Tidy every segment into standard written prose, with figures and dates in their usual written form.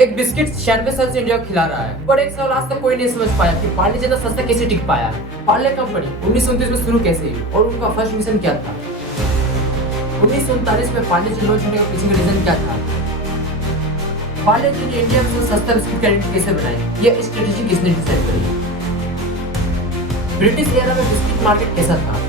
एक बिस्किट 96 साल से इंडिया को खिला रहा है, पर एक साल आज तक कोई नहीं समझ पाया कि पार्ले जितना सस्ता कैसे टिक पाया। पार्ले कंपनी 1929 में शुरू कैसे हुई और उनका फर्स्ट मिशन क्या था। 1939 में पार्ले जी लॉन्च होने का पीछे का रीजन क्या था। पार्ले जी ने इंडिया में सबसे सस्ता बिस्किट का रेट कैसे बनाया, यह स्ट्रेटेजी किसने डिसाइड करी। ब्रिटिश एरा में बिस्किट मार्केट कैसा था।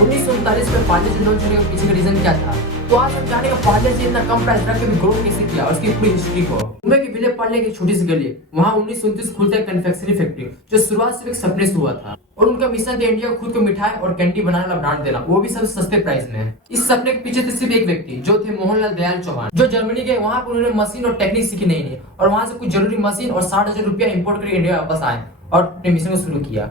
1939 में पार्ले जी लॉन्च होने का पीछे का रीजन क्या था। तो आज हम जानेंगे पार्ले जी इतना कम प्राइस रख के भी ग्रो कैसे किया और उसकी पूरी हिस्ट्री को। मुंबई की विले पार्ले की छोटी सी गली, वहाँ 1929 खुलता है कन्फेक्शनरी फैक्ट्री, जो शुरुआत सिर्फ एक सपने से हुआ था और उनका मिशन था इंडिया को खुद को मिठाई और कैंडी बनाने वाला ब्रांड देना, वो भी सबसे सस्ते प्राइस में। इस सपने के पीछे थे सिर्फ एक व्यक्ति, जो थे मोहनलाल दयाल चौहान, जो जर्मनी गए। वहाँ पर उन्होंने मशीन और टेक्निक सीखी नई और वहाँ से कुछ जरूरी मशीन और 60,000 रुपया इंपोर्ट करके इंडिया वापस आए और अपने मिशन को शुरू किया।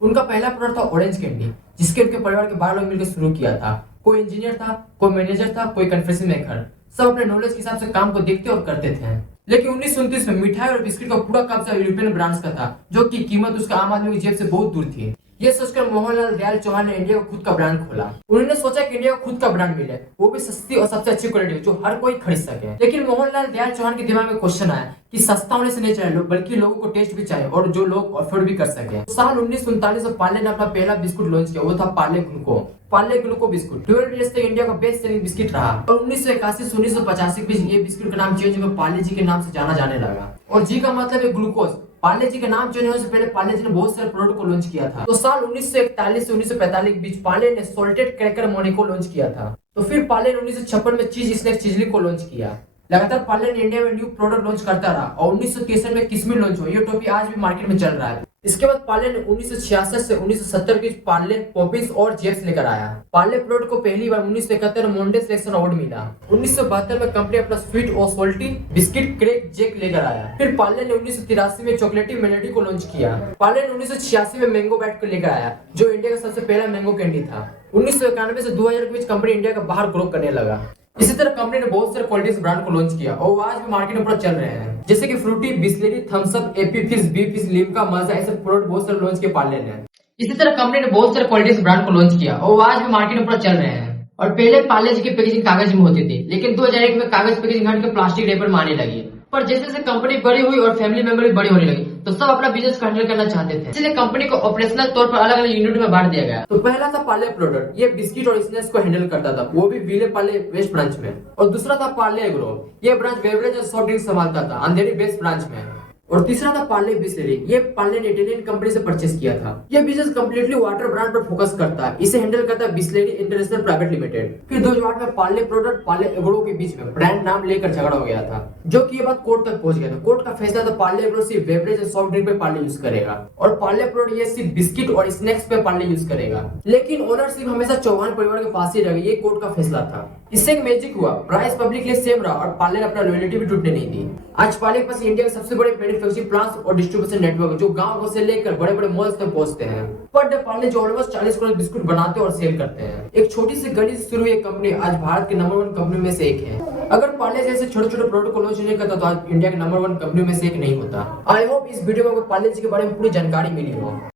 उनका पहला प्रोडक्ट था ऑरेंज कैंडी, जिसके उनके परिवार के 12 लोग मिलकर शुरू किया था। कोई इंजीनियर था, कोई मैनेजर था, कोई कन्फेक्शन मेकर, सब अपने नॉलेज के हिसाब से काम को देखते और करते थे। लेकिन 1929 में मिठाई और बिस्किट का पूरा कब्जा यूरोपियन ब्रांड्स का था, जो की कीमत उसका आम आदमी की जेब से बहुत दूर थी। ये सोचकर मोहनलाल दयाल चौहान ने इंडिया को खुद का ब्रांड खोला। उन्होंने सोचा कि इंडिया को खुद का ब्रांड मिले, वो भी सस्ती और सबसे अच्छी क्वालिटी जो हर कोई खरीद सके। लेकिन मोहनलाल दयाल चौहान के दिमाग में क्वेश्चन आया कि सस्ता होने से नहीं चाहिए, बल्कि लोगों को टेस्ट भी चाहिए और जो लोग अफोर्ड भी कर सके। साल 1939 में पार्ले ने अपना पहला बिस्कुट लॉन्च किया, वो था पार्ले ग्लूको। पार्ले ग्लूको बिस्कुट 12 इयर्स तक इंडिया का बेस्ट सेलिंग बिस्किट रहा और 1981 से 1985 के बीच ये बिस्कुट का नाम चेंज होकर पार्ले जी के नाम से जाना जाने लगा। और जी का मतलब है ग्लूकोज। पार्ले जी का नाम चेंज होने से पहले पार्ले जी ने बहुत सारे प्रोडक्ट को लॉन्च किया था। तो साल 1941 से 1945 के बीच पार्ले ने सॉल्टेड क्रैकर मोनिको लॉन्च किया था। तो फिर पार्ले ने 1956 में चीज स्नैक्स चिजली को लॉन्च किया। लगातार पार्ले ने इंडिया में न्यू प्रोडक्ट लॉन्च करता रहा और 1963 में किस्मी लॉन्च हुआ। ये टॉफी आज भी मार्केट में चल रहा है। इसके बाद पार्ले ने 1966 से 1970 के बीच पार्ले पॉपिंस और जेप्स लेकर आया। पार्ले प्रोडक्ट को पहली बार 1971 में मोंडे सिलेक्शन अवार्ड मिला। 1972 में कंपनी अपना स्वीट और सॉल्टी बिस्किट क्रैक जैक लेकर आया। फिर पार्ले ने 1983 में चॉकलेटी मेलेडी को लॉन्च किया। पार्ले ने 1986 में मैंगो बैट को लेकर आया, जो इंडिया का सबसे पहला मैंगो कैंडी था। 1991 से 2000 के बीच कंपनी इंडिया का बाहर ग्रो करने लगा। इसी तरह कंपनी ने बहुत सारे क्वालिटी ब्रांड को लॉन्च किया और आज भी मार्केट में पूरा चल रहे हैं, जैसे कि Frooti, Bisleri, Thums Up, Appy Fizz, B Fizz, Limca, Maaza, ऐसे प्रोडक्ट बहुत सारे लॉन्च किए पार्ले ने। इसी तरह कंपनी ने बहुत सारे क्वालिटी ब्रांड को लॉन्च किया और आज भी मार्केट में पूरा चल रहे हैं। और पहले पार्ले जी की पैकेजिंग कागज में होती थी, लेकिन 2001 में कागज पैकेजिंग हट के प्लास्टिक रेपर में आने लगी। पर जैसे जैसे कंपनी बड़ी हुई और फैमिली मेंबर भी बड़ी होने लगी, तो सब अपना बिजनेस हैंडल करना चाहते थे। इसलिए कंपनी को ऑपरेशनल तौर पर अलग अलग यूनिट में बांट दिया गया। तो पहला था पार्ले प्रोडक्ट, ये बिस्किट और स्नैक्स को हैंडल करता था, वो भी विले पार्ले वेस्ट ब्रांच में। और दूसरा था पार्ले एग्रो, ये ब्रांच बेवरेज और सॉफ्ट ड्रिंक संभालता था अंधेरी बेस्ट ब्रांच में। और तीसरा था पार्ले बिस्लेरी, ये पार्ले ने इटालियन कंपनी से परचेस किया था। ये बिजनेस कंप्लीटली वाटर ब्रांड पर फोकस करता है, इसे हैंडल करता है बिस्लेरी इंटरनेशनल प्राइवेट लिमिटेड। फिर 2008 में पार्ले प्रोडक्ट पार्ले एग्रो के बीच में ब्रांड नाम लेकर झगड़ा हो गया था, जो कि ये बात कोर्ट तक पहुंच गया था। कोर्ट का फैसला था पार्ले एग्रो सिर्फ बेवरेज और सॉफ्ट ड्रिंक पे पार्ले यूज करेगा और पार्ले प्रोडक्ट ये सिर्फ बिस्किट और स्नैक्स पे पार्ले यूज करेगा। लेकिन ओनरशिप हमेशा चौहान परिवार के पास ही रहेगी, ये कोर्ट का फैसला था। इससे एक मैजिक हुआ, प्राइस पब्लिक के लिए सेम रहा और पार्ले ने अपना लॉयल्टी भी टूटने नहीं दी। आज पार्ले के पास इंडिया के सबसे बड़े मैन्युफैक्चरिंग प्लांट्स और डिस्ट्रीब्यूशन नेटवर्क, जो गांव से लेकर बड़े बड़े मॉल्स तक पहुंचते हैं। पर डे पार्ले जो ऑलमोस्ट 40 करोड़ बिस्कुट बनाते और सेल करते हैं। एक छोटी सी गली से शुरू हुई कंपनी आज भारत के नंबर 1 कंपनी में से एक है। अगर पार्ले जैसे छोटे छोटे प्रोडक्ट को लॉन्च नहीं करता तो आज इंडिया के नंबर 1 कंपनी में से एक नहीं होता। आई होप इस वीडियो में आपको पार्ले जी के बारे में पूरी जानकारी मिली हो।